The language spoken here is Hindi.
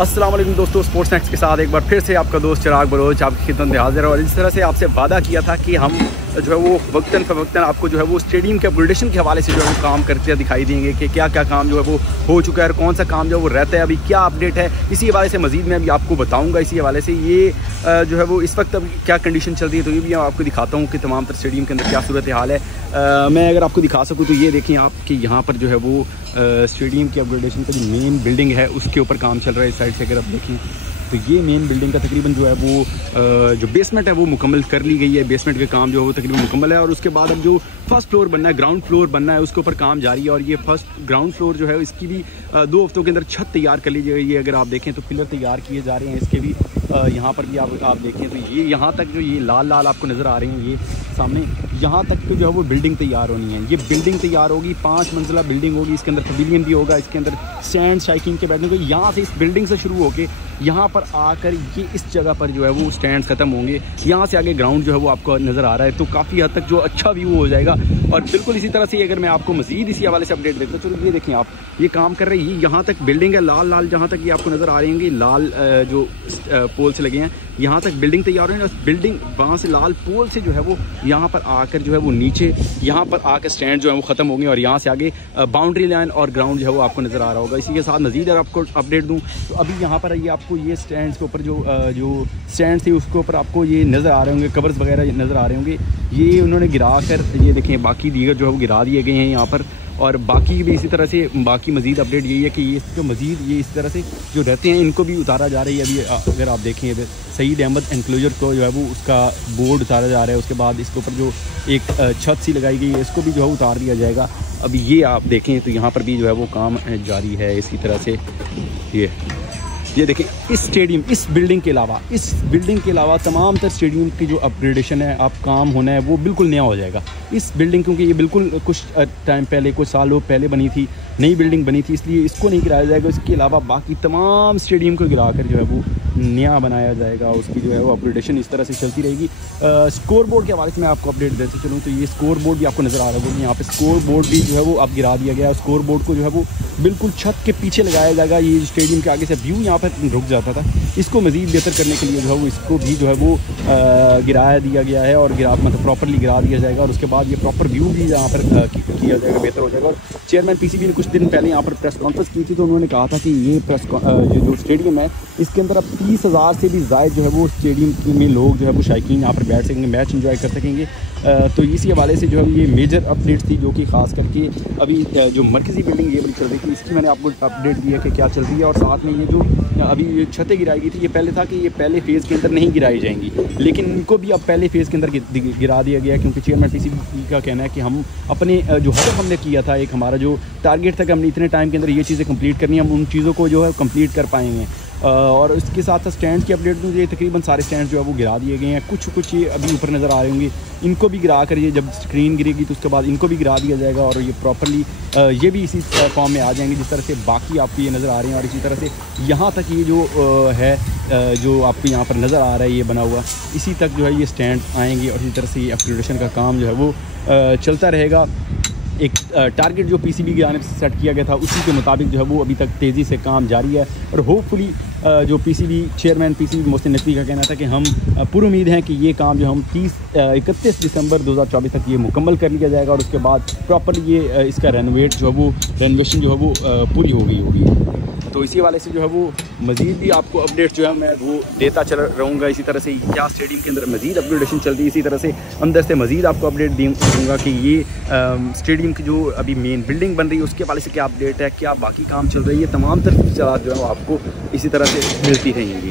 अस्सलाम वालेकुम दोस्तों, स्पोर्ट्स नेक्स्ट के साथ एक बार फिर से आपका दोस्त चिराग बलोच आपकी खिदमत में हाजिर है। और इस तरह से आपसे वादा किया था कि हम जो है वो वक्तन फ़वक्तन आपको जो है वो स्टेडियम के अपग्रेडेशन के हवाले से जो है वो काम करते दिखाई देंगे कि क्या क्या काम जो है वो हो चुका है और कौन सा काम जो है वो रहता है, अभी क्या अपडेट है। इसी हवाले से मज़ीद मैं अभी आपको बताऊँगा। इसी हवाले से ये जो है वो इस वक्त अभी क्या कंडीशन चल रही है, तो ये भी मैं आपको दिखाता हूँ कि तमाम तर स्टेडियम के अंदर क्या सूरत हाल है। मैं अगर आपको दिखा सकूँ तो ये देखें आप कि यहाँ पर जो है वो स्टेडियम की अपग्रेडेशन का जो मेन बिल्डिंग है उसके ऊपर काम चल रहा है। इस साइड से अगर आप देखें तो ये मेन बिल्डिंग का तकरीबन जो है वो जो बेसमेंट है वो मुकम्मल कर ली गई है। बेसमेंट का काम जो है वो तकरीबन मुकम्मल है और उसके बाद अब जो फर्स्ट फ्लोर बनना है, ग्राउंड फ्लोर बनना है, उसके ऊपर काम जारी है। और ये फर्स्ट ग्राउंड फ्लोर जो है इसकी भी 2 हफ्तों के अंदर छत तैयार कर ली जाएगी। अगर आप देखें तो पिलर तैयार किए जा रहे हैं इसके भी। यहाँ पर भी आप देखें तो ये यहाँ तक जो ये लाल लाल आपको नज़र आ रहे हैं, ये सामने यहाँ तक तो जो है वो बिल्डिंग तैयार होनी है। ये बिल्डिंग तैयार होगी, 5 मंजिला बिल्डिंग होगी। इसके अंदर पवेलियन भी होगा, इसके अंदर स्टैंड शाइकिंग के बैठने को। यहाँ से इस बिल्डिंग से शुरू होके यहाँ पर आकर ये इस जगह पर जो है वो स्टैंड ख़त्म होंगे। यहाँ से आगे ग्राउंड जो है वो आपको नज़र आ रहा है, तो काफ़ी हद तक जो अच्छा व्यू हो जाएगा। और बिल्कुल इसी तरह से अगर मैं आपको मज़ीद इसी हवाले से अपडेट देता हूँ, चलो ये देखें आप, ये काम कर रहे हैं। ये यहाँ तक बिल्डिंग है, लाल लाल जहाँ तक ये आपको नज़र आ रहे होंगे, लाल जो पोल्स लगे हैं, यहाँ तक बिल्डिंग तैयार है। बिल्डिंग वहाँ से लाल पोल से जो है वो यहाँ पर आकर जो है वो नीचे यहाँ पर आकर स्टैंड जो है वो ख़त्म होंगे और यहाँ से आगे बाउंड्री लाइन और ग्राउंड जो है वो आपको नज़र आ रहा होगा। इसी के साथ मज़ीद अगर आपको अपडेट दूँ तो अभी यहाँ पर ये आपको ये स्टैंड के ऊपर जो स्टैंड थी उसके ऊपर आपको ये नज़र आ रहे होंगे, कवर्स वगैरह नज़र आ रहे होंगे। ये उन्होंने गिरा कर ये देखें, बाकी दीगर जो है वो गिरा दिए गए हैं यहाँ पर। और बाकी भी इसी तरह से बाकी मज़ीद अपडेट यही है कि ये जो मज़ीद ये इस तरह से जो रहते हैं इनको भी उतारा जा रही है। अभी अगर आप देखें इधर सईद अहमद एनक्लोजर को जो है वो उसका बोर्ड उतारा जा रहा है। उसके बाद इसके ऊपर जो एक छत सी लगाई गई है इसको भी जो है उतार दिया जाएगा। अभी ये आप देखें तो यहाँ पर भी जो है वो काम जारी है इसी तरह से। ये देखें इस स्टेडियम, इस बिल्डिंग के अलावा तमाम तर स्टेडियम की जो अपग्रेडेशन है आप काम होना है वो बिल्कुल नया हो जाएगा। इस बिल्डिंग क्योंकि ये बिल्कुल कुछ टाइम पहले, कुछ सालों पहले बनी थी, नई बिल्डिंग बनी थी, इसलिए इसको नहीं गिराया जाएगा। इसके अलावा बाकी तमाम स्टेडियम को गिरा कर जो है वो नया बनाया जाएगा। उसकी जो है वो अपग्रेडेशन इस तरह से चलती रहेगी। स्कोर बोर्ड के हवाले से मैं आपको अपडेट देते चलूँ तो ये स्कोर बोर्ड भी आपको नज़र आ रहा होगा। यहाँ पे स्कोर बोर्ड भी जो है वो अब गिरा दिया गया। स्कोर बोर्ड को जो है वो बिल्कुल छत के पीछे लगाया जाएगा। ये स्टेडियम के आगे से व्यू यहाँ पर रुक जाता था, इसको मज़ीद बेहतर करने के लिए जो है वो इसको भी जो है वो गिराया दिया गया है और मतलब प्रॉपरली गिरा दिया जाएगा। और उसके बाद ये प्रॉपर व्यू भी यहाँ पर किया जाएगा, बेहतर हो जाएगा। और चेयरमैन पीसीबी ने कुछ दिन पहले यहाँ पर प्रेस कॉन्फ्रेंस की थी तो उन्होंने कहा था कि ये जो स्टेडियम है इसके अंदर अब 30,000 से भी ज़ायद जो है वो स्टेडियम में लोग जो है वो शायकीन यहाँ पर बैठ सकेंगे, मैच एंजॉय कर सकेंगे। तो इसी हवाले से जो है ये मेजर अपडेट्स थी जो कि ख़ास करके अभी जो मरकज़ी बिल्डिंग ये बड़ी चल रही थी इसकी मैंने आपको अपडेट दिया कि क्या चल रही है। और साथ में ये जो अभी ये छतें गिराई गई थी, ये पहले था कि ये पहले फ़ेज़ के अंदर नहीं गिराई जाएंगी, लेकिन इनको भी अब पहले फ़ेज़ के अंदर गिरा दिया गया क्योंकि चेयरमैन पीसीबी का कहना है कि हम अपने जो हदफ हमने किया था, एक हमारा जो टारगेट था कि हमने इतने टाइम के अंदर ये चीज़ें कंप्लीट करनी है, हम उन चीज़ों को जो है कंप्लीट कर पाएंगे। और इसके साथ साथ स्टैंड की अपडेट दूँ, ये तकरीबन सारे स्टैंड जो है वो गिरा दिए गए हैं। कुछ ये अभी ऊपर नज़र आ रहे होंगे, इनको भी गिरा कर ये जब स्क्रीन गिरेगी तो उसके बाद इनको भी गिरा दिया जाएगा और ये प्रॉपरली ये भी इसी फॉर्म में आ जाएंगे जिस तरह से बाकी आपको ये नज़र आ रहे हैं। और इसी तरह से यहाँ तक ये जो है जो आपको यहाँ पर नज़र आ रहा है ये बना हुआ, इसी तक जो है ये स्टैंड आएंगे और इसी तरह से ये अपग्रेडेशन का काम जो है वो चलता रहेगा। एक टारगेट जो पीसीबी की जानिब से सेट किया गया था उसी के मुताबिक जो है वो अभी तक तेज़ी से काम जारी है। और होपफुली जो PCB chairman PCB Mohsin Naqvi का कहना था कि हम पूरी उम्मीद है कि ये काम जो हम 31 दिसंबर 2024 तक ये मुकम्मल कर लिया जाएगा और उसके बाद प्रॉपर ये इसका रेनोवेशन जो है वो पूरी हो गई होगी। तो इसी वाले से जो है वो मज़ीद भी आपको अपडेट जो है मैं वो देता चल रहूँगा। इसी तरह से क्या स्टेडियम के अंदर मज़ीद अपग्रेडेशन चल रही है, इसी तरह से अंदर से मज़ीद आपको अपडेट दूँगा कि ये स्टेडियम की जो अभी मेन बिल्डिंग बन रही है उसके वाले से क्या अपडेट है, क्या बाकी काम चल रही है, तमाम तरह जो है वो आपको इसी तरह से मिलती रहेंगी।